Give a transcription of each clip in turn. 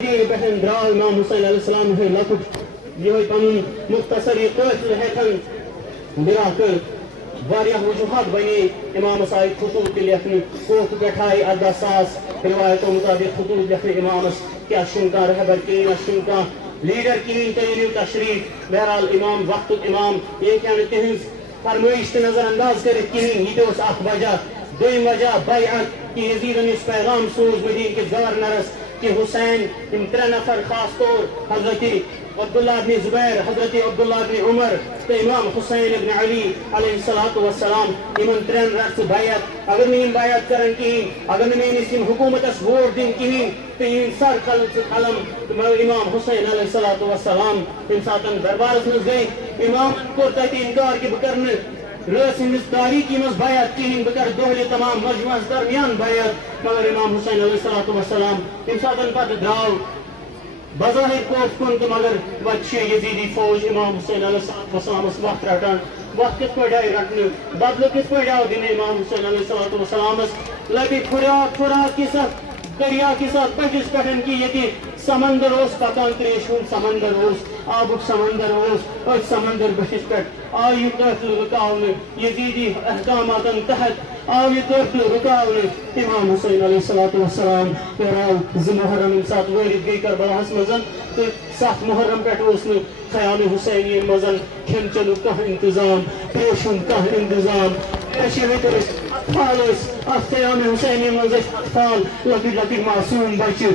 Behin draw Imam Hussein alayhi salam he lakut yehoy panun mukhtasar qafil hekan miracle variyah wujuhat bani Imam Sa'id khutut likhni kof bethai arda sas riwayaton mutabik khutut likhni Imam kya shunka rahbar ki na shunka leader ki tayyin tashrif behral Imam waqt Imam ye kyan tehz farmoish ke nazar andaz karit ki ye us akh wajah doim wajah bay'at ki Yazid ne is पैगाम सोच बदीन के governors कि हुसैन इन 3 नफर खास तौर हजरत अब्दुल्ला इब्न जुबैर हजरत अब्दुल्ला इब्न उमर तो इमाम हुसैन इब्न अली अलैहिस्सलातु वस्सलाम इमन 3 रस बैत अगर नहीं बैत करन की अगर नहीं इस हुकूमत अस वोट दिन की तो इन सर कलम इमाम हुसैन अलैहिस्सलातु वस्सलाम इन सातन दरबार में गए इमाम को तहत इनकार कि बकरन रस इन तारीखी में बैत की बकर दोहले तमाम मजमा दरमियान बैत मगर इमाम हुसैन अलैहिस्सलातु वस्सलाम इन सातन पर द्राव बज़ाहिर कोफ कुन तो मगर वच्छे यजीदी फौज इमाम हुसैन अलैहिस्सलातु वस्सलाम उस वक्त रटन वक्त किस पर जाए रटने बदलो किस पर जाओ दिन इमाम हुसैन अलैहिस्सलातु वस्सलाम लबी खुराक के साथ दरिया के साथ पहुंच पठन की यदि समंदर ओस पतान त्रेशून समंदर ओस आबुक समंदर ओस और समंदर बशिश पेट आयु काफिल रुकावने यजीदी अहकामातन तहत आयु काफिल रुकावने इमाम हुसैन अलैहिस्सलातु वस्सलाम पेराव ज़मुहर्रम साथ वारिद गई करबला मजन तो 7 मुहर्रम पेट उसने ख़याम हुसैनी मजन खेन चलू का इंतजाम त्रेशून का इंतजाम अत्फालस ख़याम हुसैनी मजन अत्फाल लकी मासूम बच्चे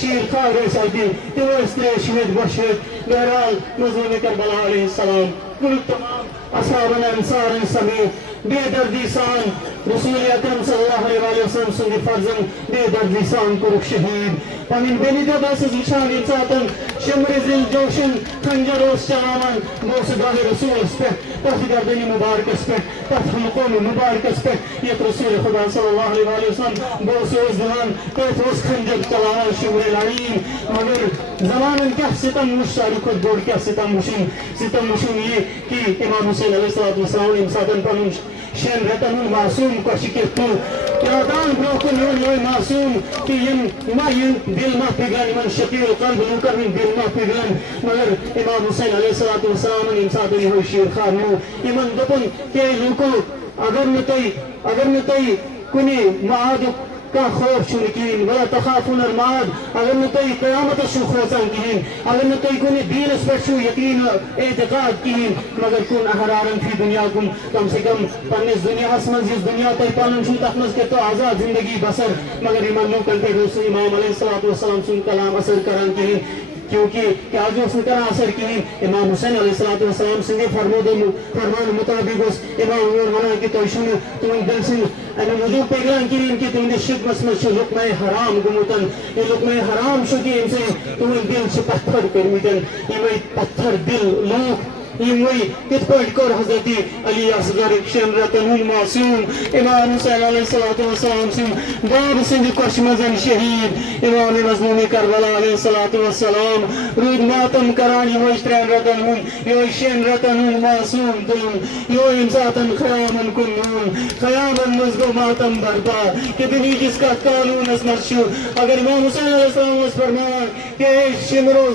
शीर खार सदी तो त्रेशून बशर बहरहाल मजलूम करबला अलैहिस्सलाम कुल तमाम असहाबन अंसार समेत बेदर्दी सान रसूल अकरम सल्लल्लाहु अलैहि वसल्लम सुन्नी फर्जन बेदर्दी सान कुरुख शहीद पमिन बेनी दबास निशान इंसातन शमरिजिल जोशन खंजर ओस चलावन बोस गाहे रसूल पे तफ गर्दनी मुबारक पे तफ हलकों मुबारक पे ये रसूल खुदा सल्लल्लाहु अलैहि वसल्लम बोस ओस जहान तो ओस खंजर चलावन शिवर लाइन मगर जमानन क्या सितम मुशारी को जोड़ क्या सितम मुशीन ये कि इमाम हुसैन अलैहि सलाम इंसातन पमिन शेन रतन मासूम को शिकतो यादान ब्रोकन यो मासूम कि इन दिल मा पिगन मन शकील कल्ब लुकर min दिल मा पिगन मगर इमाम हुसैन अलैहिस्सलातु वस्सलाम इंसान हो शेर खानो इमन दपन के लुको अगर न तई कुनी माद का खौफ शुनकीन वला तखाफुन अलमाद अगर न तई क़यामत शु खोसन कीन अगर न तई कुनी दीन स्पेशु यकीन एतकाद कीन मगर कुन अहरारन फी दुनिया कुम कम से कम पन्ने दुनिया हसमन जिस दुनिया तई पालन शु तखमस के तो आजाद जिंदगी बसर मगर इमाम नो कंटे रसूल इमाम अलैहिस्सलातु वस्सलाम सुन कलाम असर करन कीन क्योंकि क्या जो उसका असर की इमाम हुसैन अलैहिस्सलातु वस्सलाम से फरमान मुताबिक उस इमाम उमर मना की तोशुन तुम दिल से अने वजू पेगलान की इनके तुमने शिक मसमत लुकमा हराम गुमुतन ये लुकमा हराम शुकी इनसे तुम दिल से पत्थर परमिटन ये पत्थर दिल लोग ये कित पॉइंट कर हजरत अली असगर शमरतनुल मासूम इमाम हुसैन अलैहिस्सलातु वस्सलाम से बाब से कशमजन शहीद इमाम मजलूम करबला अलैहिस्सलातु वस्सलाम रूद मातम करानी हो शमरतनुल यो शमरतनुल मासूम तुम यो इंसातन ख़यामन कुन्नून ख़यामन मज़गो मातम बरदा कितनी जिसका कानून असमशु अगर इमाम हुसैन अलैहिस्सलाम फरमाया कि शिमरो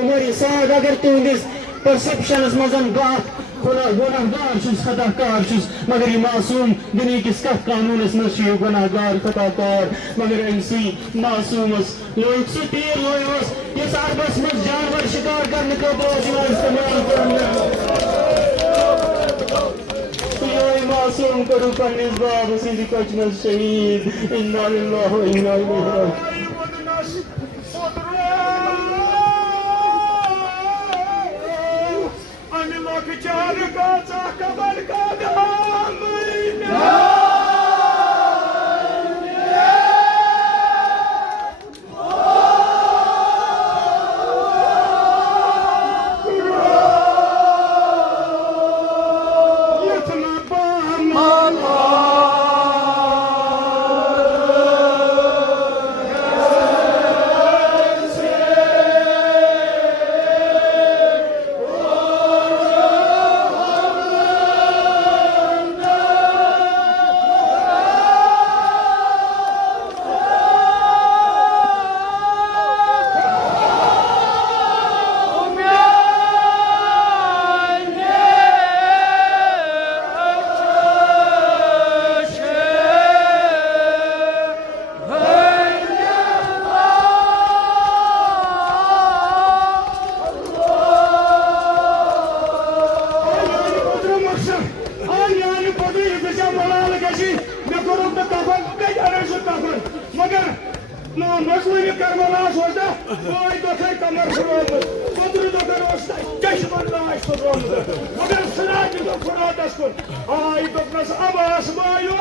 उमर साद अगर तू दिस परसेप्शन मजन बात गुनाहगार छुस खताकार छुस मगर ये मासूम दुनिया किस का कानून इसमें शियो गुनाहगार खताकार मगर इनसी मासूम लोग से तीर लोग ये सार बस मत जानवर शिकार करने को तो इस्तेमाल करना ये मासूम करूँ पर निस्बात उसी की कुछ न शहीद इन्ना लिल्लाहि व इन्ना इलैहि राजिऊन Vay dokar kamar kurulmuş. Kodunu dokar olsa geçmanla açtı oldu. Bugün sıracı dokuna daskun. Ay doknası Abbas mayo.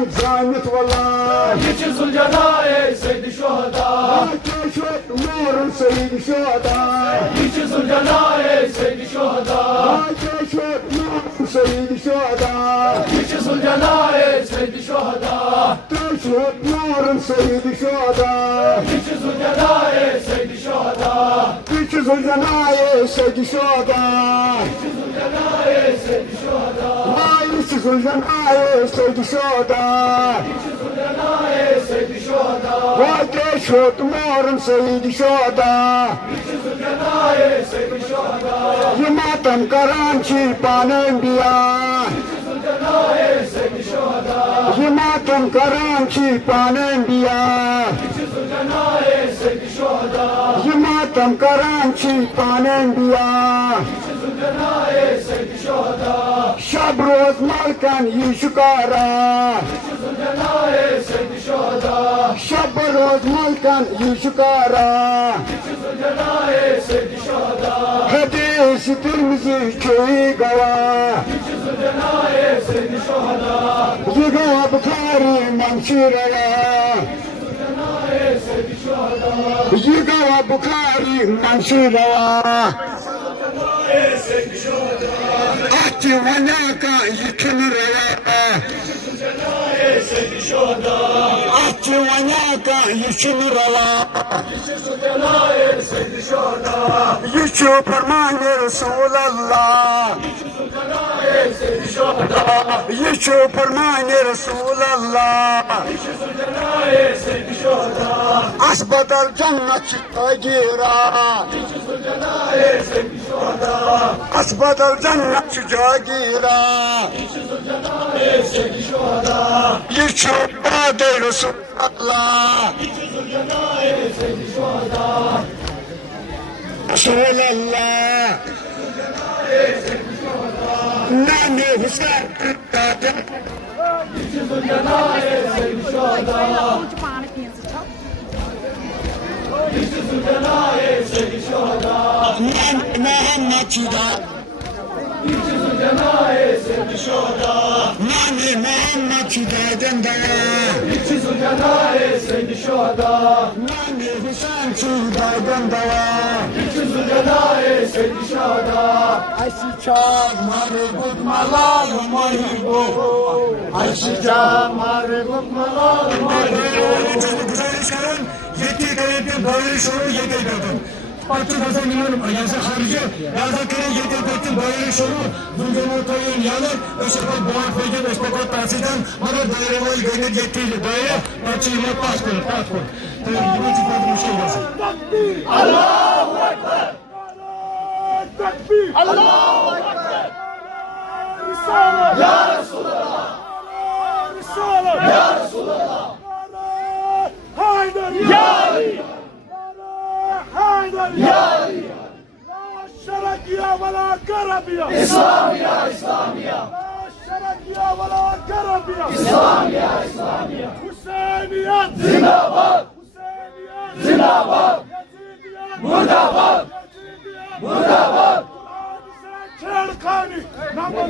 Hasan Zamit Wallah Yıçı Zülcenaye Seyyid-i Şuhada Keşfet Nurun Seyyid-i Şuhada Yıçı Zülcenaye Seyyid-i Şuhada Keşfet Nurun Seyyid-i Şuhada Yıçı Zülcenaye Seyyid-i Şuhada Keşfet Nurun Seyyid-i Şuhada Yıçı Zülcenaye Seyyid-i Şuhada Yıçı Zülcenaye Seyyid-i Şuhada Yıçı Zülcenaye Seyyid-i Şuhada Yıçı Zülcenaye Seyyid-i Şuhada Yıçı Zülcenaye Seyyid-i Şuhada Keşfet Nurun Seyyid-i Şuhada Yıçı Zülcenaye Seyyid-i Şuhada Himatam Karanchi Panenbiya Yıçı Zülcenaye Seyyid-i Şuhada Himatam Karanchi Panenbiya Yıçı Zülcenaye Seyyid-i Şuhada Himatam Karanchi Panenbiya Yıçı Zülcenaye Seyyid-i Şuhada Shabroz Malkan Yishukara Yıçı Zülcenaye Seyyid-i Şuhada Shabroz Malkan Yishukara Yıçı Zülcenaye Seyyid-i Şuhada Hadis Tirmizi Köyü Gava Yıçı Zülcenaye Seyyid-i Şuhada Yiga Bukhari Manshiraya Zülcenaye Seyyid-i Şuhada Yiga Bukhari Manshiraya Seyyid-i Şuhada Ati Vanaka Yikinuraya Zülcenaye Seyyid-i Şuhada Ati Vanaka Yikinuraya Zülcenaye Seyyid-i Şuhada Yusuf Farman Resulallah Zülcenaye Seyyid-i Şuhada Yusuf Farman Resulallah Zülcenaye Seyyid-i Şuhada Asbadal Cannat Jagira Zülcenaye Seyyid-i Şuhada Asbadal Cannat Jagira Zülcenaye Seyyid-i Şuhada Yusuf Farman Resulallah Zülcenaye Seyyid-i Şuhada Resulallah Nani Hüseyin Zülcenaye Seyyid-i Şuhada Zülcenaye Seyyid-i Şuhada Muhammed Çiğdem Zülcenaye Seyyid-i Şuhada Nani Muhammed Çiğdem'den daya Zülcenaye Seyyid-i Şuhada Nani Hüseyin Çiğdem'den daya Zülcenaye Seyyid-i Şuhada Aşıca maribut malal muhibu Aşıca maribut malal muhibu Yetti kere böyle şunu yetti gördüm Parti bazen bilmiyorum yazı harici yazı kere yetti gördüm böyle şunu Bundan ortayın yanır Öşekat boğan feyden öşekat tansiden Mada daire var gönül yettiğiyle daire Parçayı mı pas koyun pas koyun Tabii gibi çıkardım bir şey yazın Allahu Ekber Tekbir Allahu Ekber Risale Ya Resulallah Risale Ya Resulallah Haydar Ya Ali Haydar Ya Ali La şerakiya ve la karabiya İslamiya İslamiya La şerakiya ve la karabiya İslamiya İslamiya Hüseyiniyet Zindabad Hüseyiniyet Zindabad Murdabad Murdabad Çerkani Namaz